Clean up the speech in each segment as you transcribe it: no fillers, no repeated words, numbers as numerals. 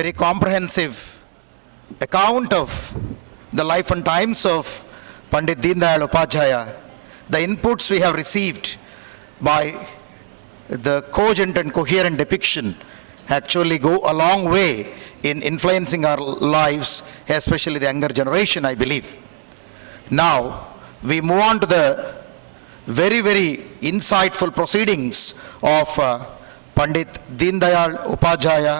very comprehensive account of the life and times of Pandit Deen Dayal Upadhyaya. The inputs we have received by the cogent and coherent depiction actually go a long way in influencing our lives, especially the younger generation, I believe. Now, we move on to the very, very insightful proceedings of Pandit Deen Dayal Upadhyaya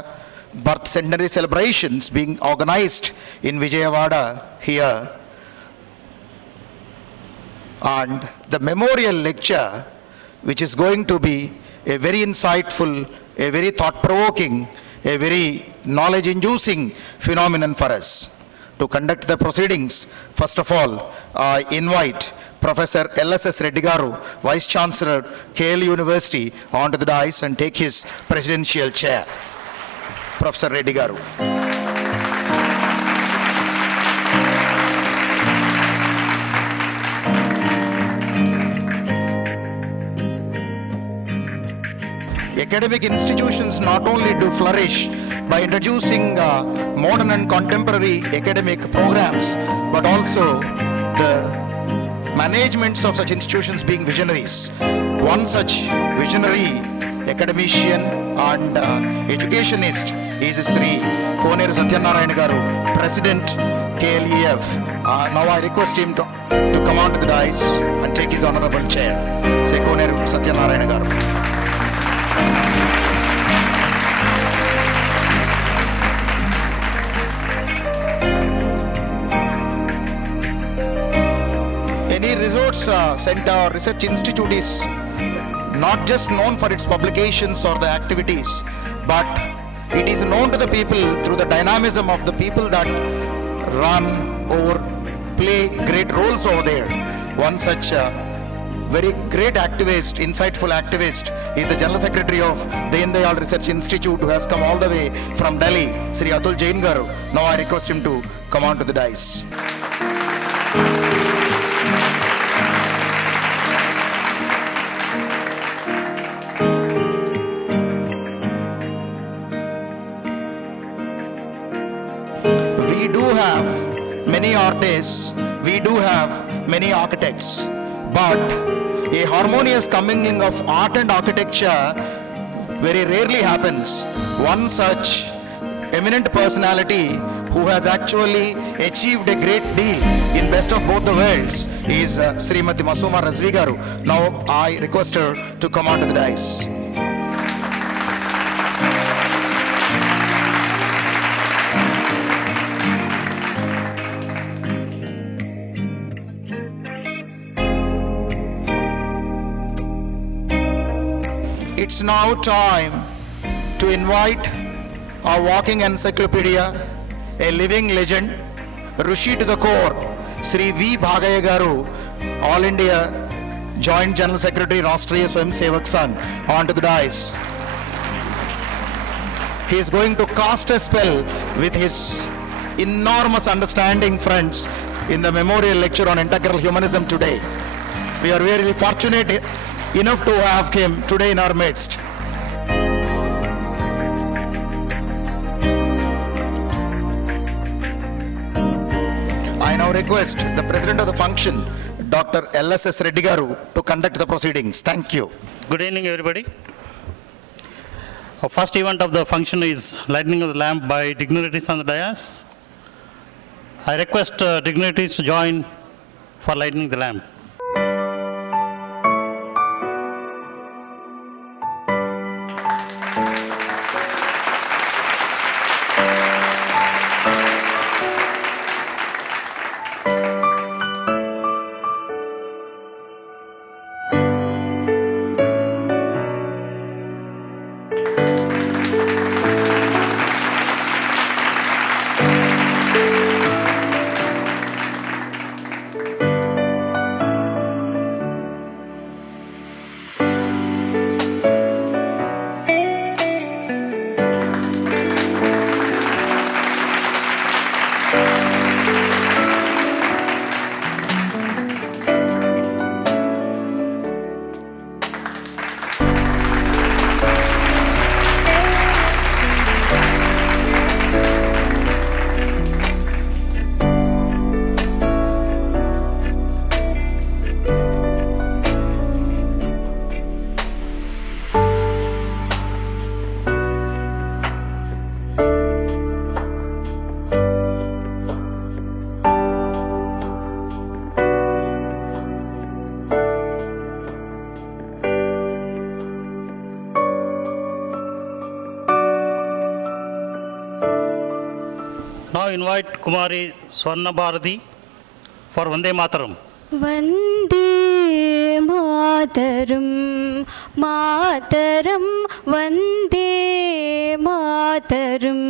birth centenary celebrations being organized in Vijayawada here. And the memorial lecture, which is going to be a very insightful, a very thought-provoking, a very knowledge-inducing phenomenon for us. To conduct the proceedings, first of all, I invite Professor LSS Reddy Garu, Vice Chancellor, KL University, onto the dais and take his presidential chair. Professor Reddy Garu. Academic institutions not only do flourish by introducing modern and contemporary academic programs, but also the managements of such institutions being visionaries. One such visionary academician and educationist is Sri Koneru Satyanarayana Garu, President KLEF. Now I request him to come on to the dais and take his honorable chair. Sri Koneru Satyanarayana Garu. Any resource center or research institute is not just known for its publications or the activities, but it is known to the people through the dynamism of the people that run or play great roles over there. One such very great activist, insightful activist, is the General Secretary of Deen Dayal Research Institute, who has come all the way from Delhi, Sri Atul Jain Garu. Now I request him to come on to the dais. We do have many artists, we do have many architects, but a harmonious commingling of art and architecture very rarely happens. One such eminent personality who has actually achieved a great deal in best of both the worlds is Srimati Masuma Razvi Garu. Now I request her to come on to the dais. It's now time to invite our walking encyclopedia, a living legend, Rishi to the core, Sri V. Bhagaya Garu, All India Joint General Secretary, Rashtriya Swayamsevak Sangh, onto the dais. He is going to cast a spell with his enormous understanding, friends, in the memorial lecture on integral humanism today. We are very fortunate enough to have him today in our midst. I now request the President of the function, Dr. LSS Reddy Garu, to conduct the proceedings. Thank you. Good evening, everybody. Our first event of the function is lighting of the lamp by dignitaries on the dais. I request dignitaries to join for lighting the lamp. Now invite Kumari Swarna Bharati for Vande Mataram. वन्दे मातरं मातरं वन्दे मातरं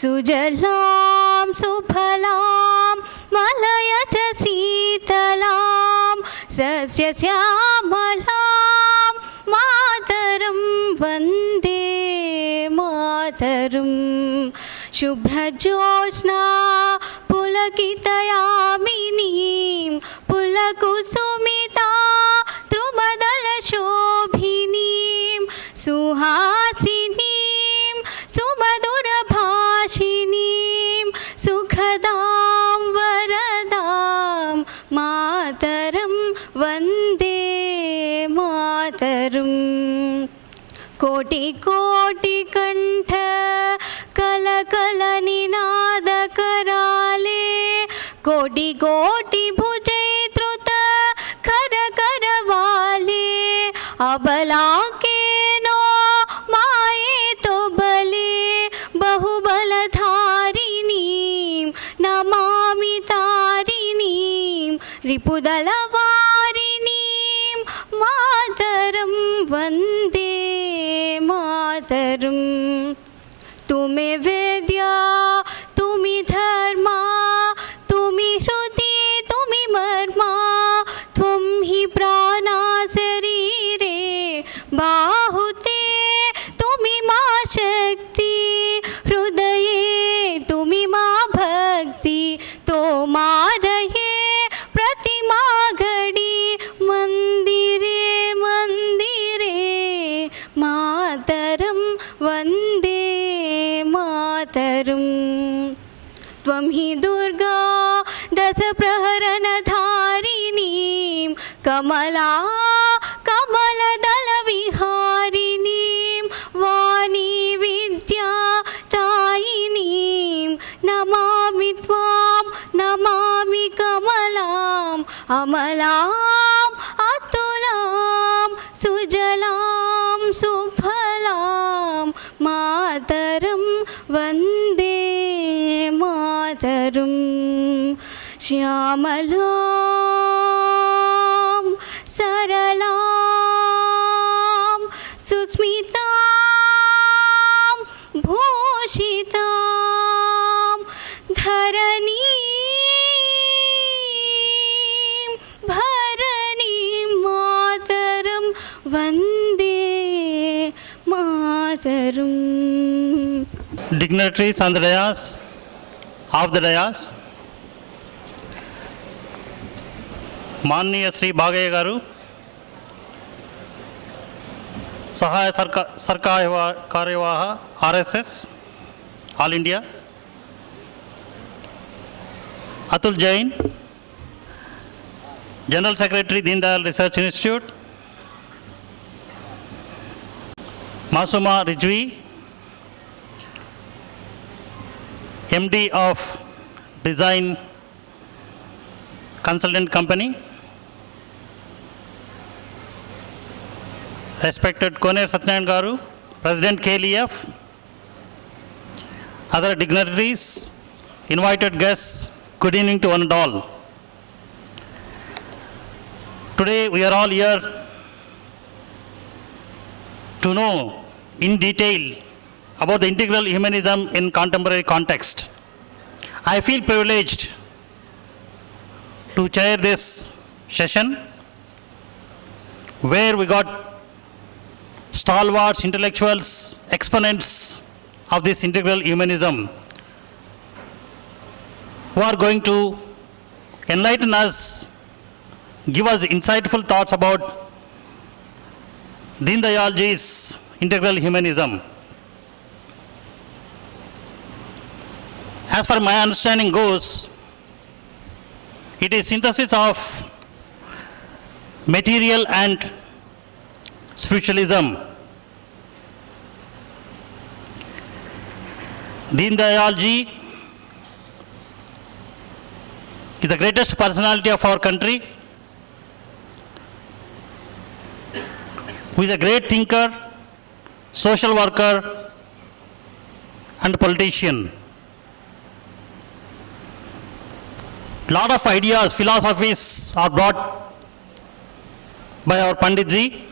सुजलां सुफलां मलयज शीतलां सस्यश्यामलां मातरं वन्दे मातरं शुभ्रजोत्स्ना पुलकितयामिनीं पुलकुसुमिता द्रुमदलशोभिनीं सुहासिनीं सुमधुरभाषिणीं सुखदां वरदां मातरं वन्दे मातरम् कोटि कोटि कंठ कल कल निनाद कराले कोटि कोटि भुजे त्रुत कर कर वाले अबला के नो माए तो बले बहुबल धारिणीं नमामि तारिणीं रिपुदल वारिणीं मातरं वन्दे मातरं तुम्हें वेद्या तुम्हें धर्मा तुम्हें हृदि तुम्हें मर्मा त्वं हि प्राणा शरीरे बाहुते तुम्हें मा शक्ति हृदये तुम्हें मा भक्ति तो मा रहे प्रतिमा घड़ी मंदिरे मंदिरे मातरं वन्दे मातरं त्वं हि दुर्गा दश प्रहरण धारिणीं कमला कमलदल विहारिणीं वाणी विद्या तायिनीं नमामि त्वां नमामि कमलाम् अमलाम् अतुलां सुजलां सुफलां मातरं वन्दे मातरं श्यामलां सरलां सुस्मितां भूषितां धरणीं भरणीं मातरं Vande Mataram Dignitaries on the dais, of the dais, माननीय श्री भागయ్య గారు సహాయ కార్యవాహ RSS all India, Atul Jain general secretary Deen Dayal research institute, Masuma Rizvi MD of Design Consultant Company, respected Koner Satyanarayan Garu, President KLF, other dignitaries, invited guests, good evening to one and all. Today we are all here to know in detail about the integral humanism in contemporary context. I feel privileged to chair this session where we got stalwarts, intellectuals, exponents of this integral humanism who are going to enlighten us, give us insightful thoughts about Deen Dayalji's integral humanism. As far my understanding goes, it is synthesis of material and spiritualism. Deen Dayalji is the greatest personality of our country, who is a great thinker, social worker, and politician. lot of ideas, philosophies are brought by our Panditji.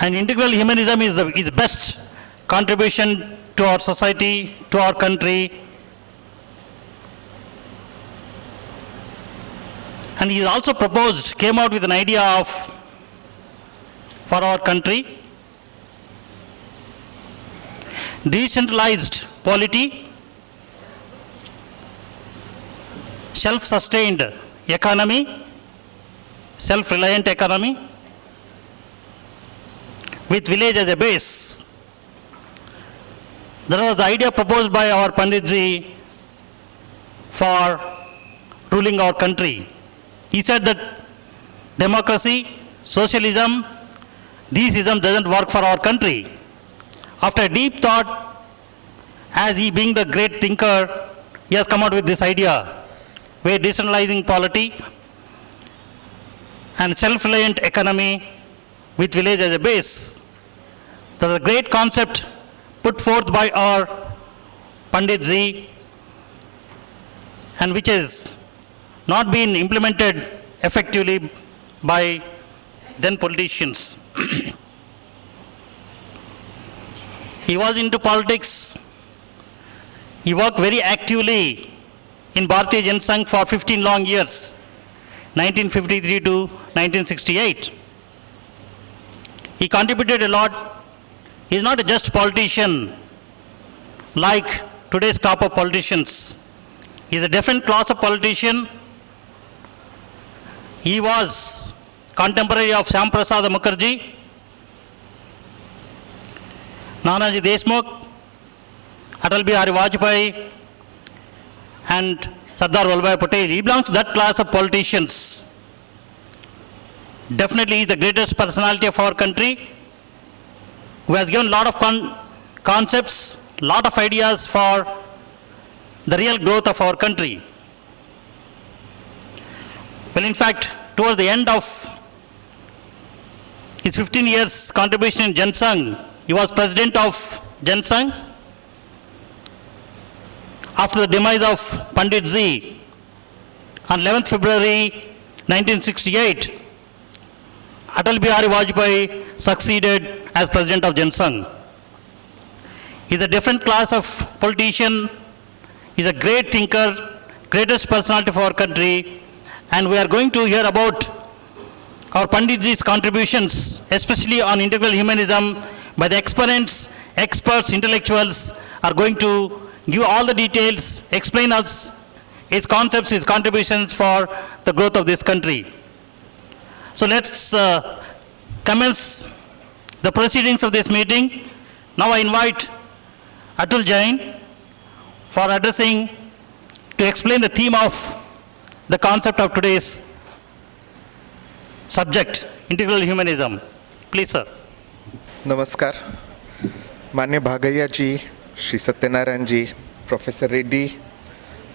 And integral humanism is best contribution to our society, to our country. And he also came out with an idea for our country, decentralized polity, self-sustained economy, self-reliant economy, with village as a base. That was the idea proposed by our Panditji for ruling our country. He said that democracy, socialism, these ism doesn't work for our country. After deep thought, as he being the great thinker, he has come out with this idea, where decentralizing polity and self-reliant economy with village as a base. That is a great concept put forth by our Panditji, and which has not been implemented effectively by then politicians. He was into politics. He worked very actively in Bharatiya Janasangh for 15 long years, 1953 to 1968. He contributed a lot. He is not a just politician like today's crop of politicians. He is a different class of politician. He was contemporary of Shyam Prasad Mukherjee, Nanaji Deshmukh, Atal Bihari Vajpayee, and Sardar Vallabhbhai Patel. He belongs to that class of politicians. Definitely he is the greatest personality of our country, who has given a lot of concepts, lot of ideas for the real growth of our country. Well, in fact, towards the end of his 15 years contribution in Janasangh, he was president of Janasangh. After the demise of Panditji, on 11th February 1968, Atal Bihari Vajpayee succeeded as president of Janasangh. He is a different class of politician. He is a great thinker, greatest personality for our country, and we are going to hear about our Panditji's contributions, especially on integral humanism, by the experts, intellectuals are going to give all the details, explain us his concepts, his contributions for the growth of this country. So let's commence the proceedings of this meeting. Now I invite Atul Jain for addressing to explain the theme of the concept of today's subject, integral humanism. Please, sir. नमस्कार. मान्य भागैया जी, श्री सत्यनारायण जी, Professor Reddy,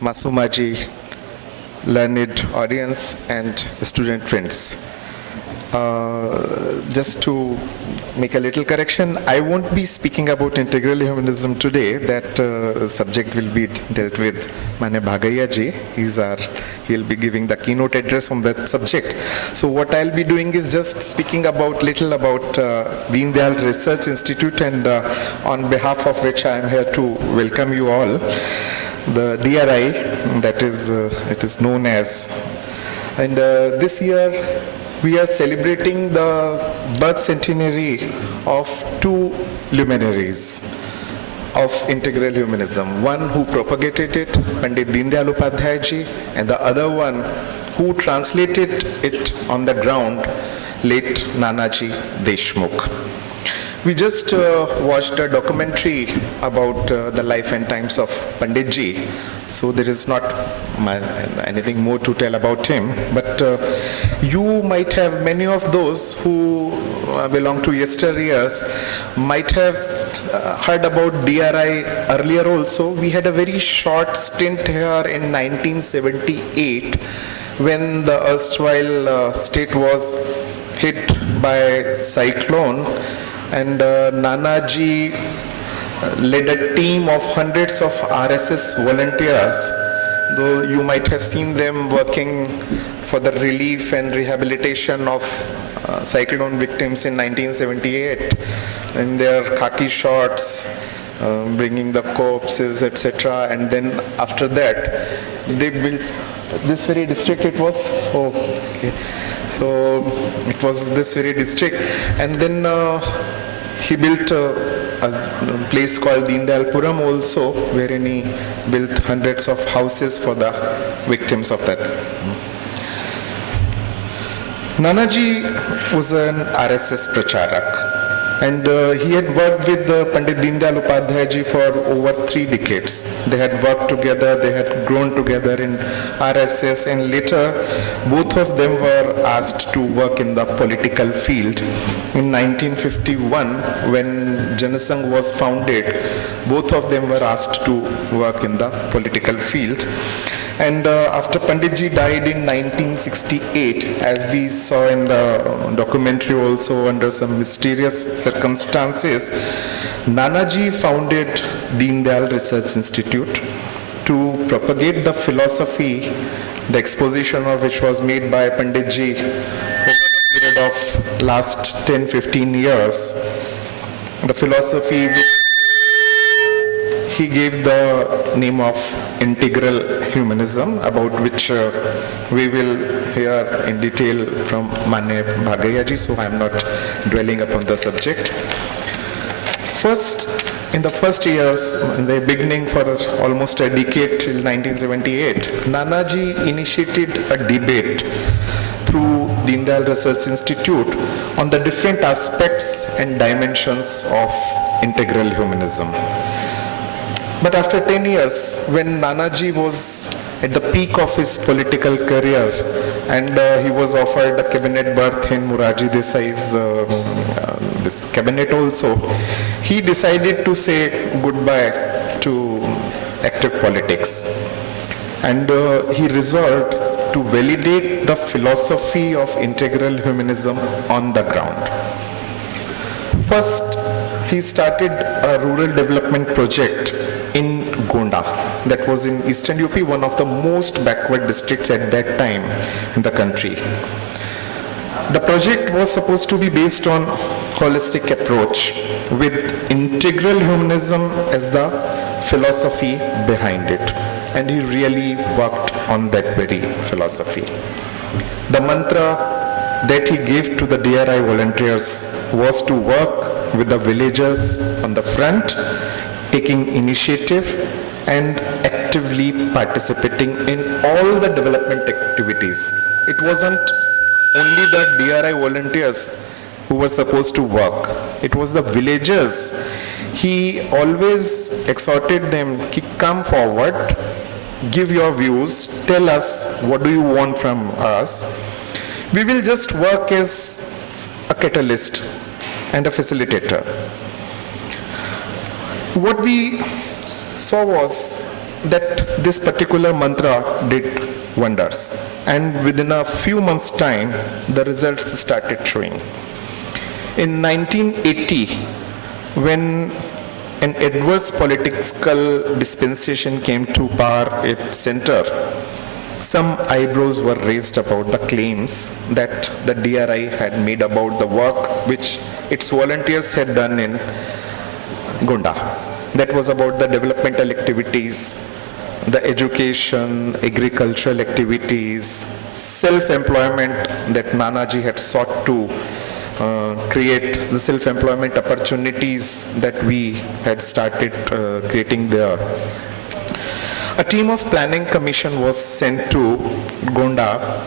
Masuma ji, learned audience and student friends. Just to make a little correction, I won't be speaking about integral humanism today. That subject will be dealt with Mane Bhagaiya ji. He'll be giving the keynote address on that subject. So what I'll be doing is just speaking little about Deen Dayal Research Institute, and on behalf of which I am here to welcome you all. The DRI, that is, it is known as, and this year we are celebrating the birth centenary of two luminaries of integral humanism. One who propagated it, Pandit Deen Dayal Upadhyay ji, and the other one who translated it on the ground, late Nanaji Deshmukh. We just watched a documentary about the life and times of Panditji, so there is not anything more to tell about him, but you might have, many of those who belong to yesteryears might have heard about DRI earlier also. We had a very short stint here in 1978 when the erstwhile state was hit by cyclone, and Nanaji led a team of hundreds of RSS volunteers, though you might have seen them working for the relief and rehabilitation of cyclone victims in 1978 in their khaki shorts, bringing the corpses, etc. And then after that, they built this very district. It was, oh, okay. So it was this very district. And then he built a place called Deen Dayal Puram also, wherein he built hundreds of houses for the victims of that. Nanaji was an RSS pracharak, and he had worked with Pandit Deen Dayal Upadhyay ji for over 3 decades. They had worked together, they had grown together in RSS, and later both of them were asked to work in the political field. In 1951, when Janasangh was founded, both of them were asked to work in the political field. And after Panditji died in 1968, as we saw in the documentary also under some mysterious circumstances, Nanaji founded Deen Dayal Research Institute to propagate the philosophy, the exposition of which was made by Panditji over a period of last 10-15 years. The philosophy he gave the name of integral humanism, about which we will hear in detail from Manya Bhagaiah ji, so I am not dwelling upon the subject. First, in the first years, in the beginning for almost a decade till 1978, Nanaji initiated a debate through Deen Dayal Research Institute on the different aspects and dimensions of integral humanism. But after 10 years, when Nanaji was at the peak of his political career and he was offered a cabinet berth in Morarji Desai's this cabinet also, he decided to say goodbye to active politics. And he resolved to validate the philosophy of integral humanism on the ground. First, he started a rural development project in Gonda, that was in eastern UP, one of the most backward districts at that time in the country. The project was supposed to be based on holistic approach with integral humanism as the philosophy behind it, and he really worked on that very philosophy. The mantra that he gave to the DRI volunteers was to work with the villagers on the front, taking initiative and actively participating in all the development activities. It wasn't only the DRI volunteers who were supposed to work. It was the villagers. He always exhorted them, come forward, give your views, tell us what do you want from us. We will just work as a catalyst and a facilitator. What we saw was that this particular mantra did wonders, and within a few months' time, the results started showing. In 1980, when an adverse political dispensation came to power at center, some eyebrows were raised about the claims that the DRI had made about the work which its volunteers had done in Gonda. That was about the developmental activities, the education, agricultural activities, self-employment that Nanaji had sought to create, the self-employment opportunities that we had started creating there. A team of planning commission was sent to Gonda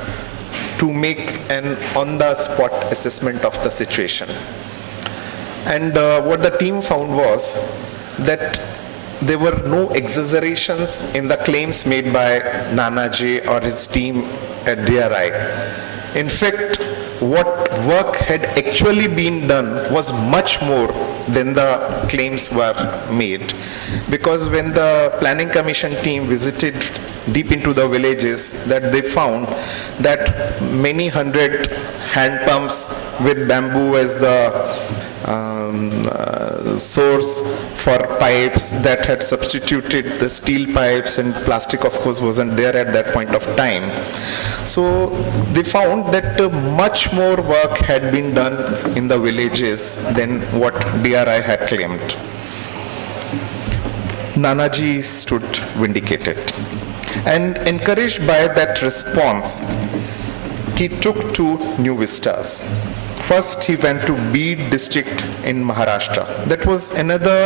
to make an on-the-spot assessment of the situation. And what the team found was that there were no exaggerations in the claims made by Nanaji or his team at DRI. In fact, what work had actually been done was much more than the claims were made. Because when the planning commission team visited deep into the villages, that they found that many hundred hand pumps with bamboo as the source for pipes that had substituted the steel pipes, and plastic of course wasn't there at that point of time. So they found that much more work had been done in the villages than what DRI had claimed. Nanaji stood vindicated, and encouraged by that response, he took two new vistas. First, he went to Beed district in Maharashtra. That was another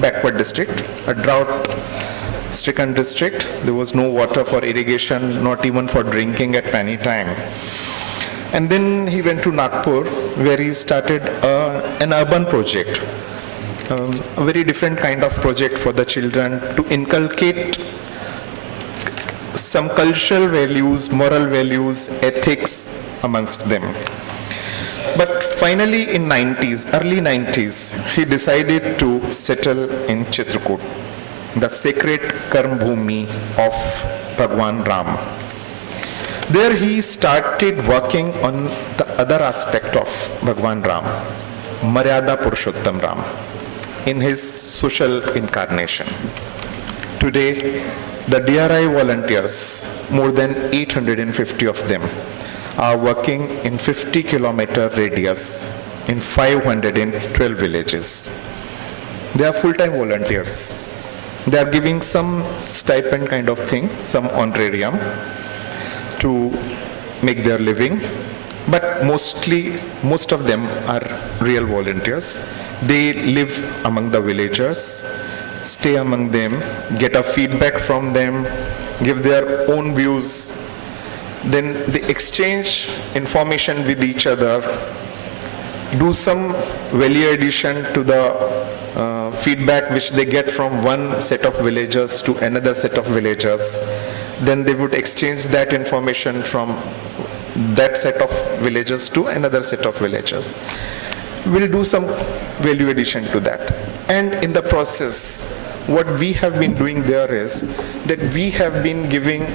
backward district, a drought-stricken district. There was no water for irrigation, not even for drinking at any time. And then he went to Nagpur, where he started an urban project, a very different kind of project for the children to inculcate some cultural values, moral values, ethics amongst them. But finally in early 90s, he decided to settle in Chitrakoot, the sacred Karm Bhumi of Bhagwan Ram. There he started working on the other aspect of Bhagwan Ram, Maryada Purushottam Ram, in his social incarnation. Today, the DRI volunteers, more than 850 of them, are working in 50-kilometer radius in 512 villages. They are full-time volunteers. They are giving some stipend kind of thing, some honorarium to make their living, but most of them are real volunteers. They live among the villagers, stay among them, get a feedback from them, give their own views. Then they exchange information with each other, do some value addition to the feedback which they get from one set of villagers to another set of villagers. Then they would exchange that information from that set of villagers to another set of villagers. We'll do some value addition to that. And in the process, what we have been doing there is that we have been giving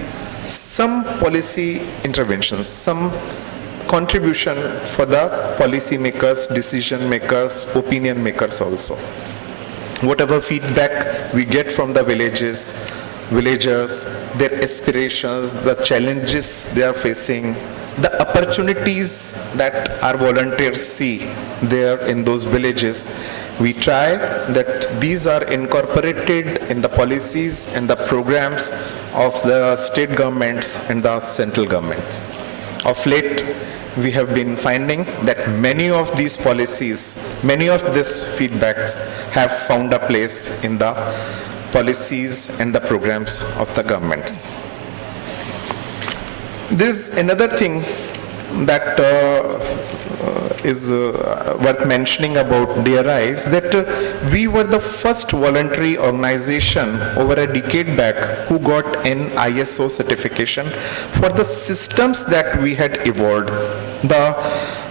some policy interventions, some contribution for the policy makers, decision makers, opinion makers also. Whatever feedback we get from the villagers, their aspirations, the challenges they are facing, the opportunities that our volunteers see there in those villages, we try that these are incorporated in the policies and the programs of the state governments and the central government. Of late, we have been finding that many of these policies, many of these feedbacks have found a place in the policies and the programs of the governments. There's another thing that is worth mentioning about DRI is that we were the first voluntary organization over a decade back who got an ISO certification for the systems that we had evolved, the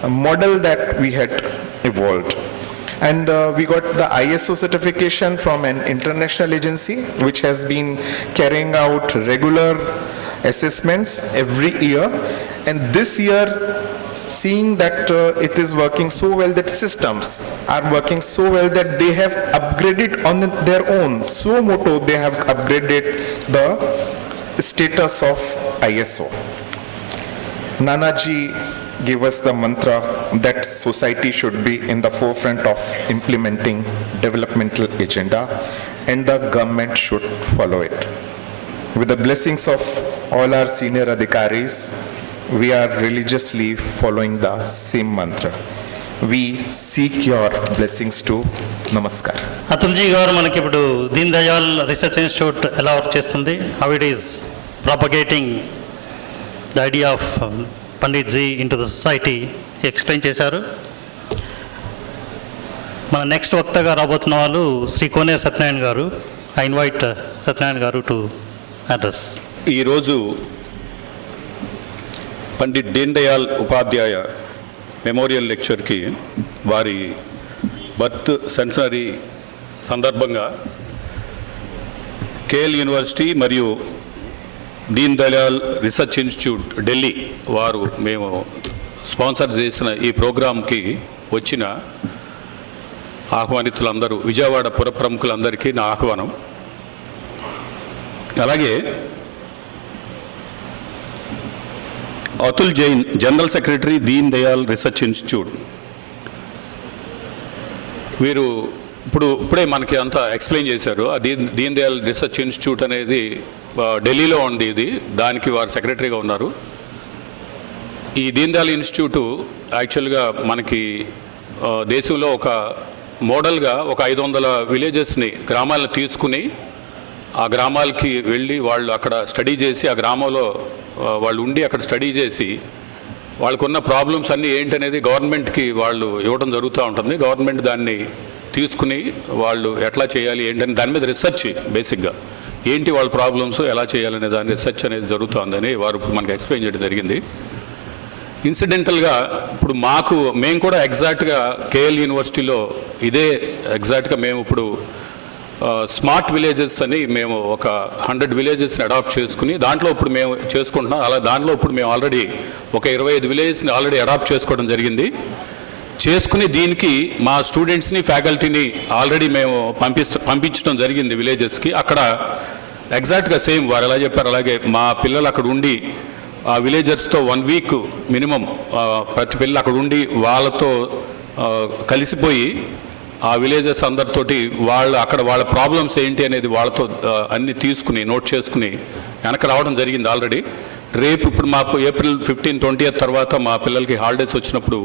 model that we had evolved. And we got the ISO certification from an international agency which has been carrying out regular assessments every year. And this year, seeing that it is working so well, that systems are working so well that they have upgraded on their own. Suo moto, they have upgraded the status of ISO. Nanaji gave us the mantra that society should be in the forefront of implementing developmental agenda and the government should follow it. With the blessings of all our senior adhikaris, we are religiously following the same mantra. We seek your blessings too. Namaskar. Atulji గారు మనకి ఇప్పుడు Deen Dayal research institute ఎలా work చేస్తుంది, how it is propagating the idea of Pandit ji into the society explain చేశారు. మన next వక్తగా రాబోతున్న వాళ్ళు శ్రీ కోనే సత్యనారాయణ గారు. ఐ ఇన్వైట్ సత్యనారాయణ గారు టు అడ్రస్. ఈరోజు పండిట్ దీన్ దయాల్ ఉపాధ్యాయ మెమోరియల్ లెక్చర్కి వారి బర్త్ సెంచరీ సందర్భంగా కేఎల్ యూనివర్సిటీ మరియు దీన్ దయాల్ రీసెర్చ్ ఇన్స్టిట్యూట్ ఢిల్లీ వారు మేము స్పాన్సర్ చేసిన ఈ ప్రోగ్రాంకి వచ్చిన ఆహ్వానితులందరూ, విజయవాడ పుర ప్రముఖులందరికీ నా ఆహ్వానం. అలాగే Atul Jain, general secretary, Deen Dayal research institute. వీరు ఇప్పుడే మనకి అంతా ఎక్స్ప్లెయిన్ చేశారు. ఆ దీన్ దయాల్ రీసెర్చ్ ఇన్స్టిట్యూట్ అనేది ఢిల్లీలో ఉంది. దానికి వారు సెక్రటరీగా ఉన్నారు. ఈ దీన్ దయాల్ ఇన్స్టిట్యూట్ యాక్చువల్గా మనకి దేశంలో ఒక మోడల్గా ఒక 500 విలేజెస్ని, గ్రామాలను తీసుకుని ఆ గ్రామాలకి వెళ్ళి వాళ్ళు అక్కడ స్టడీ చేసి, ఆ గ్రామంలో వాళ్ళు ఉండి అక్కడ స్టడీ చేసి వాళ్ళకున్న ప్రాబ్లమ్స్ అన్నీ ఏంటనేది గవర్నమెంట్కి వాళ్ళు ఇవ్వడం జరుగుతూ ఉంటుంది. గవర్నమెంట్ దాన్ని తీసుకుని వాళ్ళు ఎట్లా చేయాలి ఏంటని దాని మీద రీసెర్చ్, బేసిక్గా ఏంటి వాళ్ళ ప్రాబ్లమ్స్, ఎలా చేయాలనే దాని రీసెర్చ్ అనేది జరుగుతుందని వారు మనకి ఎక్స్ప్లెయిన్ చేయడం జరిగింది. ఇన్సిడెంటల్గా ఇప్పుడు మేము కూడా ఎగ్జాక్ట్గా కేఎల్ యూనివర్సిటీలో ఇదే ఎగ్జాక్ట్గా మేము ఇప్పుడు స్మార్ట్ విలేజెస్ అని మేము ఒక 100 విలేజెస్ని అడాప్ట్ చేసుకుని దాంట్లో ఇప్పుడు మేము చేసుకుంటున్నాం. అలా దాంట్లో ఇప్పుడు మేము ఆల్రెడీ ఒక 25 విలేజెస్ని ఆల్రెడీ అడాప్ట్ చేసుకోవడం జరిగింది. చేసుకుని దీనికి మా స్టూడెంట్స్ని, ఫ్యాకల్టీని ఆల్రెడీ మేము పంపించడం జరిగింది విలేజెస్కి. అక్కడ ఎగ్జాక్ట్గా సేమ్ వారు ఎలా చెప్పారు అలాగే మా పిల్లలు అక్కడ ఉండి ఆ విలేజర్స్తో 1 వీక్ మినిమం ప్రతి పిల్లలు అక్కడ ఉండి వాళ్ళతో కలిసిపోయి ఆ విలేజెస్ అందరితోటి వాళ్ళ ప్రాబ్లమ్స్ ఏంటి అనేది వాళ్ళతో అన్నీ తీసుకుని నోట్ చేసుకుని వెనక రావడం జరిగింది ఆల్రెడీ. రేపు ఇప్పుడు మాకు ఏప్రిల్ 15, 20 తర్వాత మా పిల్లలకి హాలిడేస్ వచ్చినప్పుడు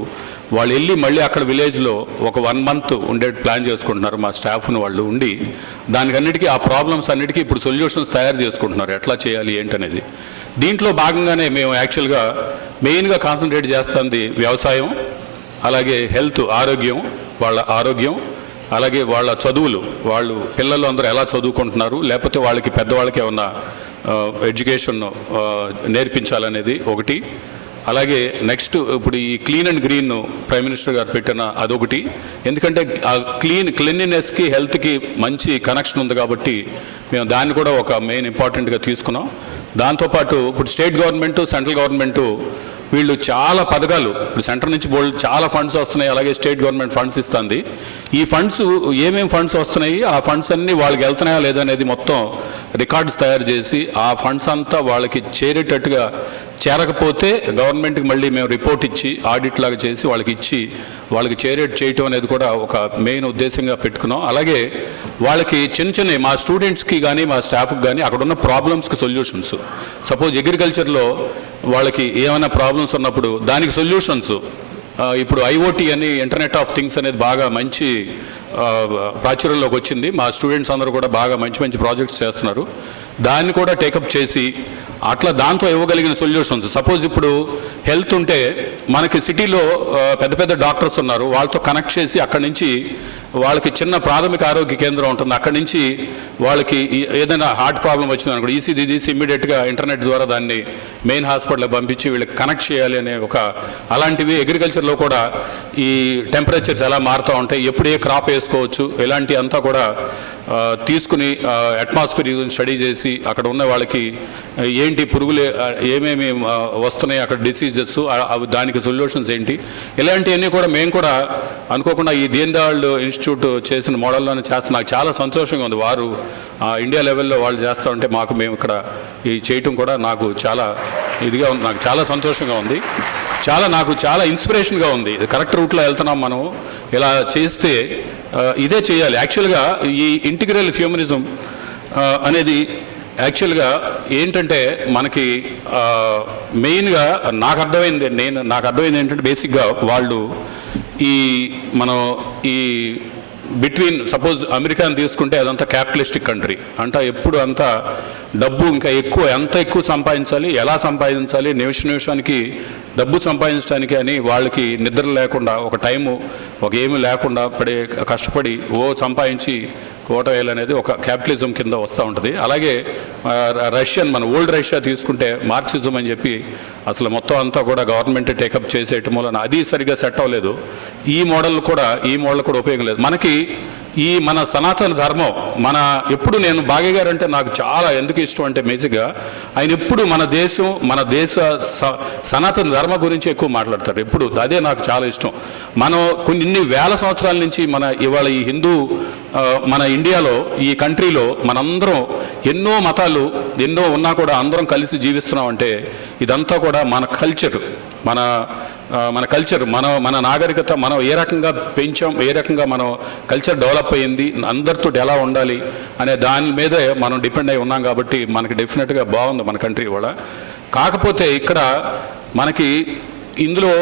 వాళ్ళు వెళ్ళి మళ్ళీ అక్కడ విలేజ్లో ఒక 1 మంత్ ఉండే ప్లాన్ చేసుకుంటున్నారు. మా స్టాఫ్ను వాళ్ళు ఉండి దానికన్నిటికీ, ఆ ప్రాబ్లమ్స్ అన్నిటికీ ఇప్పుడు సొల్యూషన్స్ తయారు చేసుకుంటున్నారు, ఎట్లా చేయాలి ఏంటనేది. దీంట్లో భాగంగానే మేము యాక్చువల్గా మెయిన్గా కాన్సన్ట్రేట్ చేస్తుంది వ్యవసాయం, అలాగే హెల్త్, ఆరోగ్యం, వాళ్ళ ఆరోగ్యం, అలాగే వాళ్ళ చదువులు, వాళ్ళు పిల్లలు అందరూ ఎలా చదువుకుంటున్నారు, లేకపోతే వాళ్ళకి పెద్దవాళ్ళకి ఏమన్నా ఎడ్యుకేషన్ నేర్పించాలనేది ఒకటి. అలాగే నెక్స్ట్ ఇప్పుడు ఈ clean and green prime minister గారు పెట్టిన అదొకటి. ఎందుకంటే ఆ క్లీన్లీనెస్కి హెల్త్కి మంచి కనెక్షన్ ఉంది కాబట్టి మేము దాన్ని కూడా ఒక మెయిన్ ఇంపార్టెంట్గా తీసుకున్నాం. దాంతోపాటు ఇప్పుడు స్టేట్ గవర్నమెంటు, సెంట్రల్ గవర్నమెంటు వీళ్ళు చాలా పథకాలు, ఇప్పుడు సెంటర్ నుంచి చాలా ఫండ్స్ వస్తున్నాయి, అలాగే స్టేట్ గవర్నమెంట్ ఫండ్స్ ఇస్తుంది. ఈ ఫండ్స్ ఏమేమి ఫండ్స్ వస్తున్నాయి, ఆ ఫండ్స్ అన్నీ వాళ్ళకి వెళ్తున్నాయా లేదనేది మొత్తం రికార్డ్స్ తయారు చేసి ఆ ఫండ్స్ అంతా వాళ్ళకి చేరేటట్టుగా, చేరకపోతే గవర్నమెంట్కి మళ్ళీ మేము రిపోర్ట్ ఇచ్చి ఆడిట్ లాగా చేసి వాళ్ళకి చేరేట్ చేయటం అనేది కూడా ఒక మెయిన్ ఉద్దేశంగా పెట్టుకున్నాం. అలాగే వాళ్ళకి చిన్న మా స్టూడెంట్స్కి కానీ మా స్టాఫ్కి కానీ అక్కడ ఉన్న ప్రాబ్లమ్స్కి సొల్యూషన్స్, సపోజ్ అగ్రికల్చర్లో వాళ్ళకి ఏమైనా ప్రాబ్లమ్స్ ఉన్నప్పుడు దానికి సొల్యూషన్స్, ఇప్పుడు ఐఓటీ అని ఇంటర్నెట్ ఆఫ్ థింగ్స్ అనేది బాగా మంచి ప్రాచుర్యంలోకి వచ్చింది. మా స్టూడెంట్స్ అందరూ కూడా బాగా మంచి ప్రాజెక్ట్స్ చేస్తున్నారు. దాన్ని కూడా టేకప్ చేసి అట్లా దాంతో ఇవ్వగలిగిన సొల్యూషన్స్, సపోజ్ ఇప్పుడు హెల్త్ ఉంటే మనకి సిటీలో పెద్ద డాక్టర్స్ ఉన్నారు, వాళ్ళతో కనెక్ట్ చేసి అక్కడి నుంచి వాళ్ళకి చిన్న ప్రాథమిక ఆరోగ్య కేంద్రం ఉంటుంది, అక్కడి నుంచి వాళ్ళకి ఏదైనా హార్ట్ ప్రాబ్లం వచ్చింది అనుకో ఈసీజీ తీసి ఇమ్మీడియట్గా ఇంటర్నెట్ ద్వారా దాన్ని మెయిన్ హాస్పిటల్కి పంపించి వీళ్ళకి కనెక్ట్ చేయాలి అనే అలాంటివి. అగ్రికల్చర్లో కూడా ఈ టెంపరేచర్స్ ఎలా మారుతూ ఉంటాయి, ఎప్పుడు ఏ క్రాప్ వేసుకోవచ్చు, ఇలాంటి అంతా కూడా తీసుకుని అట్మాస్ఫియర్ స్టడీ చేసి అక్కడ ఉన్న వాళ్ళకి ఏంటి పురుగులు ఏమేమి వస్తున్నాయి, అక్కడ డిసీజెస్, దానికి సొల్యూషన్స్ ఏంటి, ఇలాంటివన్నీ కూడా మేము కూడా అనుకోకుండా ఈ దీన్ దయాళ్ ఇన్స్టిట్యూట్ చేసిన మోడల్లోనే చేస్తాం. నాకు చాలా సంతోషంగా ఉంది. వారు ఇండియా లెవెల్లో వాళ్ళు చేస్తూ ఉంటే మేము ఇక్కడ ఈ చేయటం కూడా నాకు చాలా ఇదిగా ఉంది, నాకు చాలా సంతోషంగా ఉంది, నాకు చాలా ఇన్స్పిరేషన్గా ఉంది. కరెక్ట్ రూట్లో వెళ్తున్నాం మనం, ఇలా చేస్తే ఇదే చేయాలి. యాక్చువల్గా ఈ ఇంటిగ్రల్ హ్యూమనిజం అనేది యాక్చువల్గా ఏంటంటే మనకి మెయిన్గా నాకు అర్థమైంది ఏంటంటే బేసిక్గా వాళ్ళు మనం బిట్వీన్ సపోజ్ అమెరికాని తీసుకుంటే అదంతా క్యాపిటలిస్టిక్ కంట్రీ అంటే ఎప్పుడు అంతా డబ్బు ఇంకా ఎంత ఎక్కువ సంపాదించాలి, ఎలా సంపాదించాలి, నిమిషానికి డబ్బు సంపాదించడానికి అని వాళ్ళకి నిద్ర లేకుండా ఒక టైము ఏమీ లేకుండా కష్టపడి సంపాదించి కోట వేయాలనేది ఒక క్యాపిటలిజం కింద వస్తూ ఉంటుంది. అలాగే మన ఓల్డ్ రష్యా తీసుకుంటే మార్క్సిజం అని చెప్పి అసలు మొత్తం అంతా కూడా గవర్నమెంట్ టేకప్ చేసేయటం వలన అది సరిగ్గా సెట్ అవ్వలేదు. ఈ మోడల్ కూడా ఉపయోగం లేదు. మనకి ఈ మన సనాతన ధర్మం మన ఎప్పుడు నేను భాగ్య గారు అంటే నాకు చాలా ఎందుకు ఇష్టం అంటే బేసిక్గా ఆయన ఎప్పుడు మన దేశ సనాతన ధర్మ గురించి ఎక్కువ మాట్లాడతారు ఎప్పుడు. అదే నాకు చాలా ఇష్టం. మనం ఇన్ని వేల సంవత్సరాల నుంచి ఇవాళ ఈ హిందూ మన ఇండియాలో ఈ కంట్రీలో మనందరం ఎన్నో మతాలు ఎన్నో ఉన్నా కూడా అందరం కలిసి జీవిస్తున్నాం అంటే ఇదంతా కూడా మన కల్చర్, మన కల్చర్, మన నాగరికత, మనం ఏ రకంగా పెంచాం, ఏ రకంగా మనం కల్చర్ డెవలప్ అయ్యింది, అందరితో ఎలా ఉండాలి అనే దాని మీదే మనం డిపెండ్ అయి ఉన్నాం. కాబట్టి మనకి డెఫినెట్గా బాగుంది మన కంట్రీ కూడా. కాకపోతే ఇక్కడ మనకి ఇందులో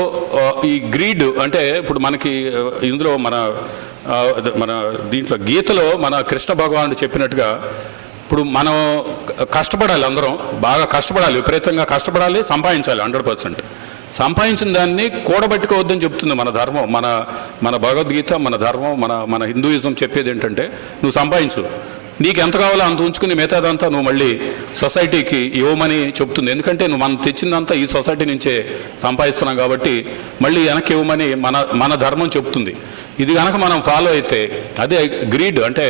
ఈ గ్రీడ్ అంటే ఇప్పుడు మనకి ఇందులో మన దీంట్లో గీతలో మన కృష్ణ భగవానుడు చెప్పినట్టుగా ఇప్పుడు మనం కష్టపడాలి, అందరం బాగా కష్టపడాలి, విపరీతంగా కష్టపడాలి, సంపాదించాలి 100%. సంపాదించిన దాన్ని కూడబెట్టుకోవద్దని చెప్తుంది మన ధర్మం, మన భగవద్గీత, మన ధర్మం, మన హిందూయిజం చెప్పేది ఏంటంటే నువ్వు సంపాదించు, నీకు ఎంత కావాలో అంత ఉంచుకుని మిగతాదంతా నువ్వు మళ్ళీ సొసైటీకి ఇవ్వమని చెప్తుంది. ఎందుకంటే నువ్వు మనం తెచ్చిందంతా ఈ సొసైటీ నుంచే సంపాదిస్తున్నాం కాబట్టి మళ్ళీ వెనక్కి ఇవ్వమని మన ధర్మం చెప్తుంది. ఇది కనుక మనం ఫాలో అయితే అదే గ్రీడ్ అంటే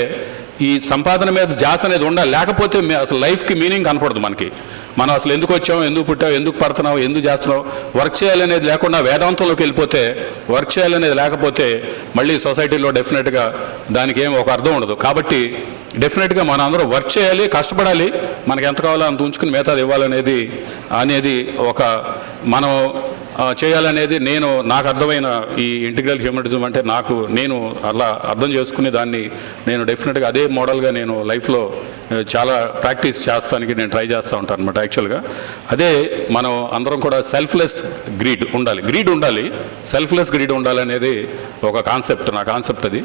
ఈ సంపాదన మీద జాస్ అనేది ఉండాలి. లేకపోతే అసలు లైఫ్కి మీనింగ్ కనపడదు మనకి. మనం అసలు ఎందుకు వచ్చాము, ఎందుకు పుట్టావు, ఎందుకు పడుతున్నావు, ఎందుకు చేస్తున్నావు, వర్క్ చేయాలనేది లేకుండా వేదాంతంలోకి వెళ్ళిపోతే, వర్క్ చేయాలనేది లేకపోతే మళ్ళీ సొసైటీలో డెఫినెట్గా దానికి ఏం ఒక అర్థం ఉండదు. కాబట్టి డెఫినెట్గా మనం అందరూ వర్క్ చేయాలి, కష్టపడాలి, మనకి ఎంత కావాలో అంత ఉంచుకుని మిగతాది ఇవ్వాలనేది ఒక మనం చేయాలనేది నాకు అర్థమైన ఈ ఇంటిగ్రల్ హ్యూమనిజం అంటే నేను అలా అర్థం చేసుకుని దాన్ని నేను డెఫినెట్గా అదే మోడల్గా నేను లైఫ్లో చాలా ప్రాక్టీస్ చేస్తానికి నేను ట్రై చేస్తూ ఉంటాను అనమాట. యాక్చువల్గా అదే మనం అందరం కూడా సెల్ఫ్లెస్ గ్రీడ్ ఉండాలి, సెల్ఫ్లెస్ గ్రీడ్ ఉండాలనేది ఒక కాన్సెప్ట్, నా కాన్సెప్ట్ అది.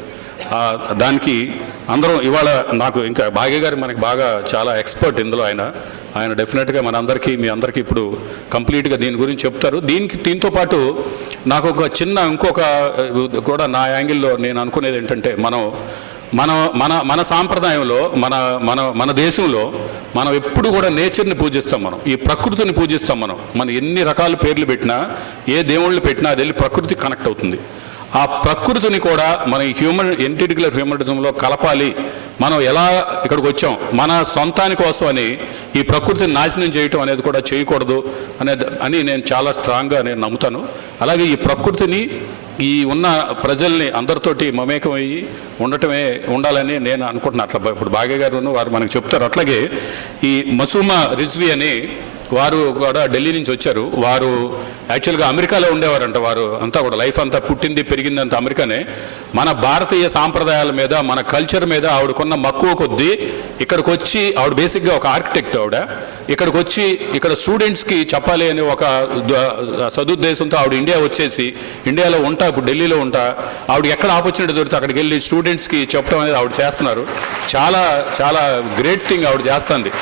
దానికి అందరం ఇవాళ నాకు ఇంకా భాగ్య గారు మనకి బాగా చాలా ఎక్స్పర్ట్ ఇందులో. ఆయన డెఫినెట్గా మీ అందరికీ ఇప్పుడు కంప్లీట్గా దీని గురించి చెప్తారు. దీంతో పాటు నాకు ఇంకొక కూడా నా యాంగిల్లో నేను అనుకునేది ఏంటంటే మన సాంప్రదాయంలో మన దేశంలో మనం ఎప్పుడు కూడా నేచర్ని పూజిస్తాం, మనం ఈ ప్రకృతిని పూజిస్తాం. మనం ఎన్ని రకాల పేర్లు పెట్టినా, ఏ దేవుళ్ళు పెట్టినా అది వెళ్ళి ప్రకృతి కనెక్ట్ అవుతుంది. ఆ ప్రకృతిని కూడా మన ఇంటిగ్రల్ హ్యూమనిజంలో కలపాలి. మనం ఎలా ఇక్కడికి వచ్చాం, మన సొంతాని కోసం అని ఈ ప్రకృతిని నాశనం చేయటం అనేది కూడా చేయకూడదు అని నేను చాలా స్ట్రాంగ్గా నేను నమ్ముతాను. అలాగే ఈ ప్రకృతిని ఈ ఉన్న ప్రజల్ని అందరితోటి మమేకమయ్యి ఉండాలని నేను అనుకుంటున్నాను. అట్లా ఇప్పుడు భాగ్య గారు వారు మనకు చెప్తారు. అట్లాగే ఈ మసూమా రిజ్వీ అని వారు కూడా ఢిల్లీ నుంచి వచ్చారు. వారు యాక్చువల్గా అమెరికాలో ఉండేవారంట. వారు అంతా కూడా లైఫ్ అంతా పుట్టింది పెరిగిందంతా అమెరికానే. మన భారతీయ సాంప్రదాయాల మీద, మన కల్చర్ మీద ఆవిడకున్న మక్కువ కొద్దీ ఇక్కడికి వచ్చి, ఆవిడ బేసిక్గా ఒక ఆర్కిటెక్ట్, ఇక్కడికి వచ్చి ఇక్కడ స్టూడెంట్స్కి చెప్పాలి అనే ఒక సదుద్దేశంతో ఆవిడ ఇండియా వచ్చేసి, ఇండియాలో ఇప్పుడు ఢిల్లీలో ఆవిడ ఎక్కడ ఆపర్చునిటీ దొరికితే అక్కడికి వెళ్ళి స్టూడెంట్స్కి చెప్పడం అనేది ఆవిడ చేస్తున్నారు. చాలా చాలా గ్రేట్ థింగ్ ఆవిడ చేస్తుంది.